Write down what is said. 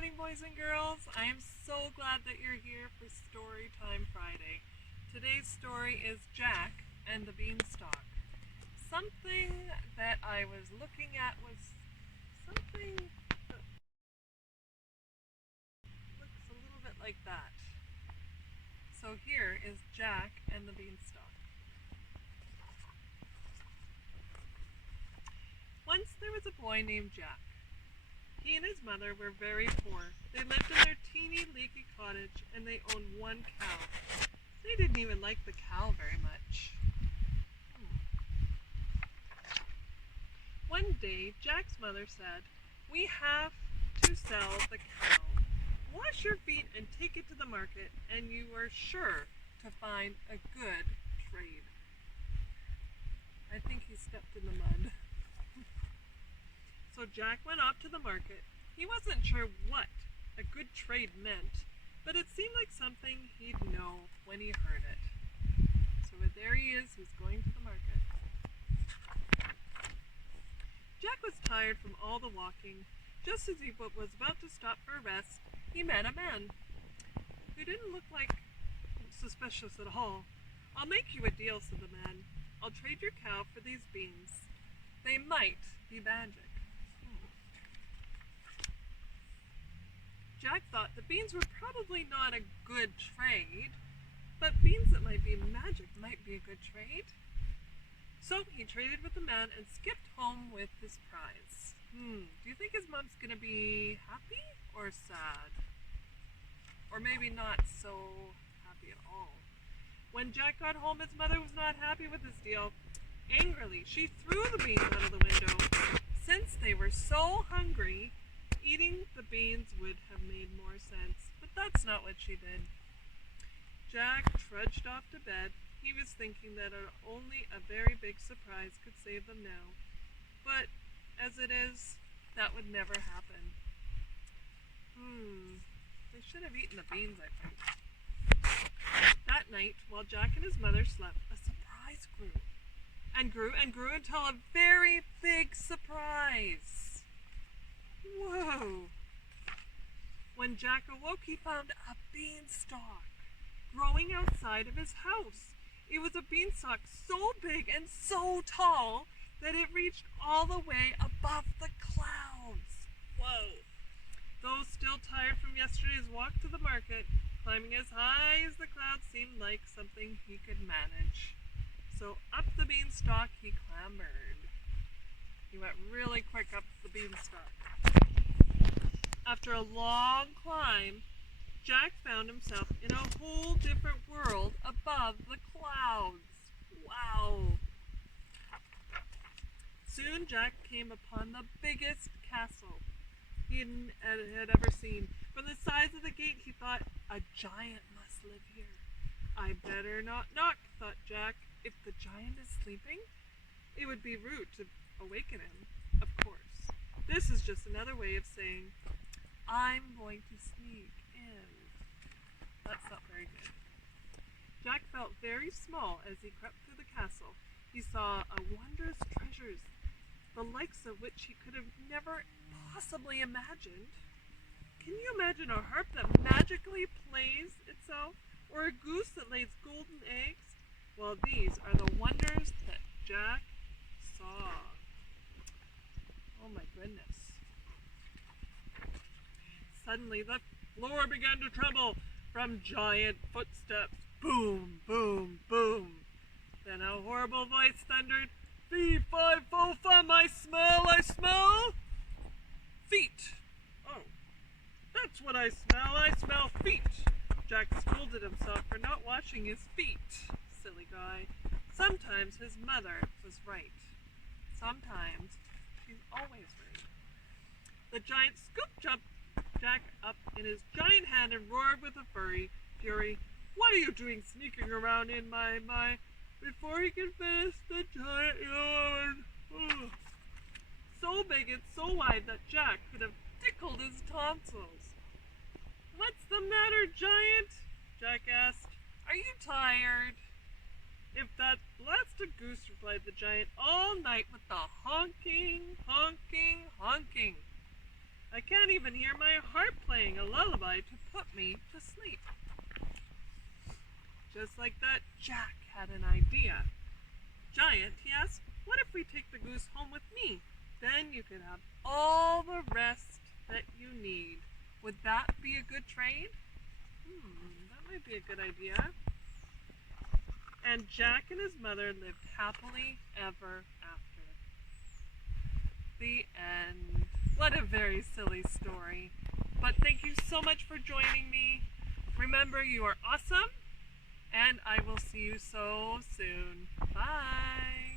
morning, boys and girls. I am so glad that you're here for Storytime Friday. Today's story is Jack and the Beanstalk. Something that I was looking at was something that looks a little bit like that. So here is Jack and the Beanstalk. Once there was a boy named Jack. He and his mother were very poor. They lived in their teeny, leaky cottage, and they owned one cow. They didn't even like the cow very much. One day, Jack's mother said, "We have to sell the cow. Wash your feet and take it to the market, and you are sure to find a good trade." I think he stepped in the mud. So Jack went off to the market. He wasn't sure what a good trade meant, but it seemed like something he'd know when he heard it. So there he is, he's going to the market. Jack was tired from all the walking. Just as he was about to stop for a rest, he met a man who didn't look like suspicious at all. "I'll make you a deal," said the man. "I'll trade your cow for these beans. They might be magic." Jack thought the beans were probably not a good trade, but beans that might be magic might be a good trade. So he traded with the man and skipped home with his prize. Do you think his mom's gonna be happy or sad? Or maybe not so happy at all. When Jack got home, his mother was not happy with his deal. Angrily, she threw the beans out of the window. Since they were so hungry, eating the beans would have made more sense, but that's not what she did. Jack trudged off to bed. He was thinking that only a very big surprise could save them now. But as it is, that would never happen. They should have eaten the beans, I think. That night, while Jack and his mother slept, a surprise grew. And grew and grew until a very big surprise. Whoa! When Jack awoke, he found a beanstalk growing outside of his house. It was a beanstalk so big and so tall that it reached all the way above the clouds. Whoa! Though still tired from yesterday's walk to the market, climbing as high as the clouds seemed like something he could manage. So up the beanstalk he clambered. He went really quick up the beanstalk. After a long climb, Jack found himself in a whole different world above the clouds. Wow! Soon Jack came upon the biggest castle he had ever seen. From the size of the gate, he thought, "A giant must live here. I better not knock," thought Jack. If the giant is sleeping, it would be rude to awaken him, of course. This is just another way of saying, "I'm going to sneak in." That's not very good. Jack felt very small as he crept through the castle. He saw a wondrous treasures, the likes of which he could have never possibly imagined. Can you imagine a harp that magically plays itself? Or a goose that lays golden eggs? Well, these are the wonders that Jack saw. Oh my goodness. Suddenly the floor began to tremble from giant footsteps. Boom, boom, boom. Then a horrible voice thundered, "Fee, fi, fo, fum, I smell feet. Oh, that's what I smell feet." Jack scolded himself for not washing his feet. Silly guy. Sometimes his mother was right. Sometimes she's always right. The giant scooped Jack up in his giant hand and roared with a fury. "What are you doing sneaking around in my..." Before he could finish, the giant yawned. So big and so wide that Jack could have tickled his tonsils. "What's the matter, giant?" Jack asked. "Are you tired?" "If that blasted goose," replied the giant, "all night with the honking. I can't even hear my heart playing a lullaby to put me to sleep. Just like that, Jack had an idea. Giant, he asked, what if we take the goose home with me? Then you could have all the rest that you need. Would that be a good trade? That might be a good idea. And Jack and his mother lived happily ever after. The end. What a very silly story. But thank you so much for joining me. Remember, you are awesome, and I will see you so soon. Bye.